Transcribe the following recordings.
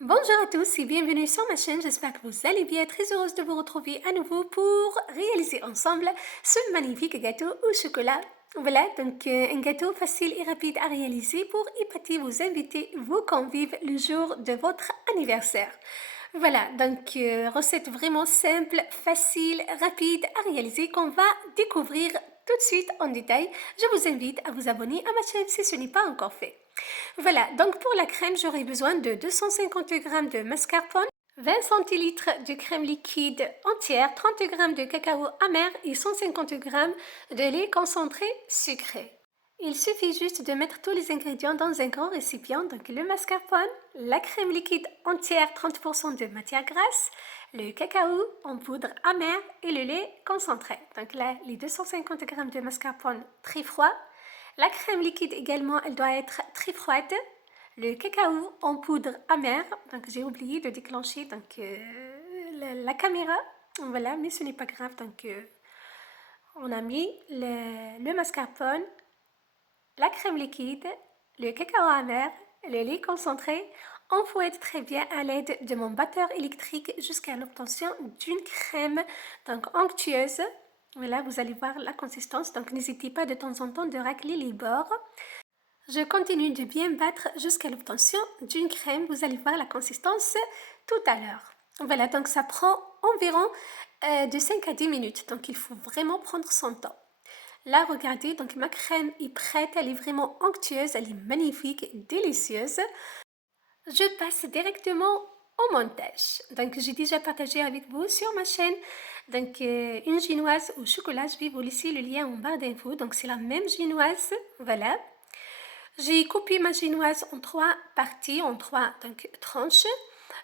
Bonjour à tous et bienvenue sur ma chaîne, j'espère que vous allez bien, très heureuse de vous retrouver à nouveau pour réaliser ensemble ce magnifique gâteau au chocolat. Voilà, donc un gâteau facile et rapide à réaliser pour épater vos invités, vos convives le jour de votre anniversaire. Voilà, donc recette vraiment simple, facile, rapide à réaliser qu'on va découvrir tout de suite en détail. Je vous invite à vous abonner à ma chaîne si ce n'est pas encore fait. Voilà, donc pour la crème, j'aurai besoin de 250 g de mascarpone, 20 centilitres de crème liquide entière, 30 g de cacao amer et 150 g de lait concentré sucré. Il suffit juste de mettre tous les ingrédients dans un grand récipient, donc le mascarpone, la crème liquide entière 30% de matière grasse, le cacao en poudre amère et le lait concentré. Donc là, les 250 g de mascarpone très froid. La crème liquide également, elle doit être très froide. Le cacao en poudre amère, donc j'ai oublié de déclencher la caméra, voilà, mais ce n'est pas grave, donc on a mis le mascarpone, la crème liquide, le cacao amer, le lait concentré. On fouette très bien à l'aide de mon batteur électrique jusqu'à l'obtention d'une crème donc onctueuse. Voilà, vous allez voir la consistance, donc n'hésitez pas de temps en temps de racler les bords. Je continue de bien battre jusqu'à l'obtention d'une crème. Vous allez voir la consistance tout à l'heure. Voilà, donc ça prend environ de 5 à 10 minutes. Donc il faut vraiment prendre son temps. Là, regardez, donc ma crème est prête. Elle est vraiment onctueuse, elle est magnifique, délicieuse. Je passe directement au montage. Donc j'ai déjà partagé avec vous sur ma chaîne donc une génoise au chocolat. Je vais vous laisser le lien en barre d'infos. Donc c'est la même génoise, voilà. J'ai coupé ma génoise en 3 parties, en 3 donc, tranches.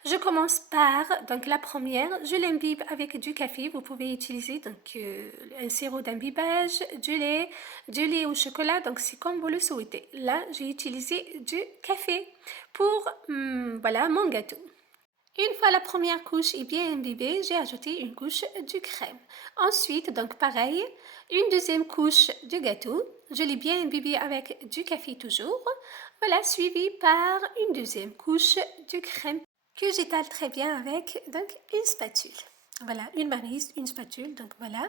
Je commence par donc la première, je l'imbibe avec du café. Vous pouvez utiliser donc un sirop d'imbibage, du lait au chocolat, donc c'est comme vous le souhaitez. Là, j'ai utilisé du café pour voilà mon gâteau. Une fois la première couche est bien imbibée, j'ai ajouté une couche de crème. Ensuite, donc pareil, une deuxième couche de gâteau. Je l'ai bien imbibé avec du café toujours. Voilà, suivi par une deuxième couche de crème que j'étale très bien avec donc une spatule. Voilà, une maryse, une spatule, donc voilà.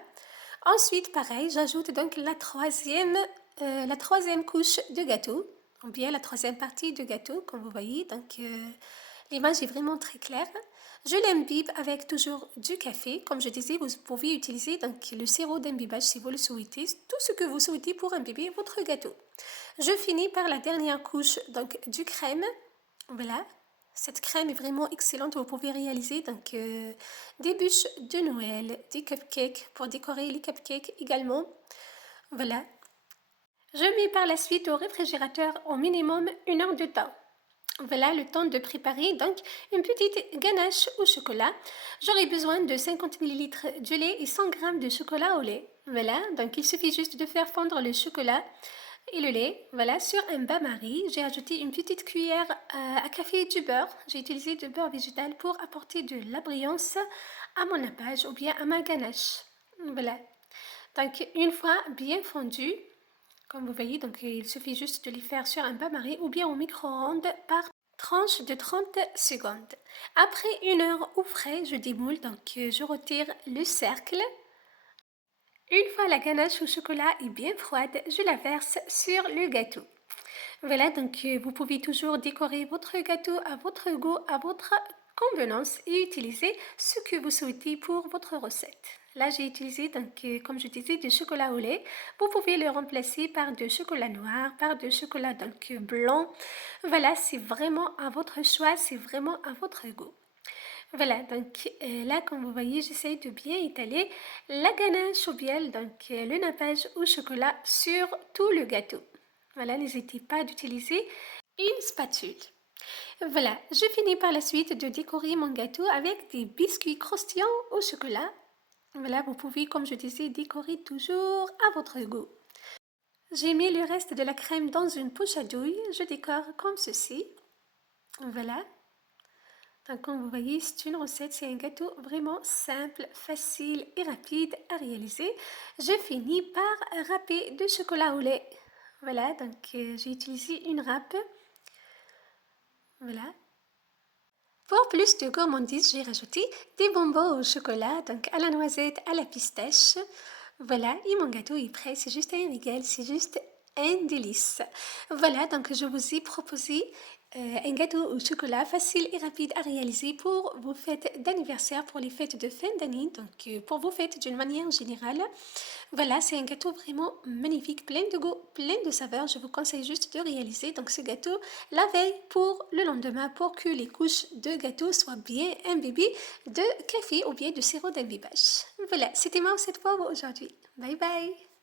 Ensuite, pareil, j'ajoute donc la troisième couche de gâteau, ou bien la troisième partie de gâteau, comme vous voyez. Donc, l'image est vraiment très claire. Je l'imbibe avec toujours du café. Comme je disais, vous pouvez utiliser donc le sirop d'imbibage si vous le souhaitez, tout ce que vous souhaitez pour imbiber votre gâteau. Je finis par la dernière couche donc du crème. Voilà. Cette crème est vraiment excellente. Vous pouvez réaliser donc des bûches de Noël, des cupcakes pour décorer les cupcakes également. Voilà. Je mets par la suite au réfrigérateur au minimum 1 heure de temps. Voilà le temps de préparer donc une petite ganache au chocolat. J'aurai besoin de 50 ml de lait et 100 g de chocolat au lait. Voilà, donc il suffit juste de faire fondre le chocolat et le lait. Voilà, sur un bain-marie, j'ai ajouté une petite cuillère à café du beurre. J'ai utilisé du beurre végétal pour apporter de la brillance à mon nappage ou bien à ma ganache. Voilà. Donc une fois bien fondu, comme vous voyez, donc il suffit juste de les faire sur un bain-marie ou bien au micro-ondes par tranche de 30 secondes. Après 1 heure au frais, je démoule, donc je retire le cercle. Une fois la ganache au chocolat est bien froide, je la verse sur le gâteau. Voilà, donc vous pouvez toujours décorer votre gâteau à votre goût, à votre convenance et utiliser ce que vous souhaitez pour votre recette. Là, j'ai utilisé, donc, comme je disais, du chocolat au lait. Vous pouvez le remplacer par du chocolat noir, par du chocolat donc, blanc. Voilà, c'est vraiment à votre choix, c'est vraiment à votre goût. Voilà, donc là, comme vous voyez, j'essaye de bien étaler la ganache au miel, donc le nappage au chocolat sur tout le gâteau. Voilà, n'hésitez pas d'utiliser une spatule. Voilà, je finis par la suite de décorer mon gâteau avec des biscuits croustillants au chocolat. Voilà, vous pouvez, comme je disais, décorer toujours à votre goût. J'ai mis le reste de la crème dans une poche à douille. Je décore comme ceci. Voilà. Donc, comme vous voyez, c'est une recette, c'est un gâteau vraiment simple, facile et rapide à réaliser. Je finis par râper de chocolat au lait. Voilà, donc j'ai utilisé une râpe. Voilà. Pour plus de gourmandise, j'ai rajouté des bonbons au chocolat, donc à la noisette, à la pistache. Voilà, et mon gâteau est prêt, c'est juste un régal, c'est juste un délice. Voilà, donc je vous ai proposé un gâteau au chocolat facile et rapide à réaliser pour vos fêtes d'anniversaire, pour les fêtes de fin d'année, donc pour vos fêtes d'une manière générale. Voilà, c'est un gâteau vraiment magnifique, plein de goût, plein de saveurs. Je vous conseille juste de réaliser donc ce gâteau la veille pour le lendemain pour que les couches de gâteau soient bien imbibées de café ou bien de sirop d'imbibage. Voilà, c'était moi cette fois aujourd'hui. Bye bye.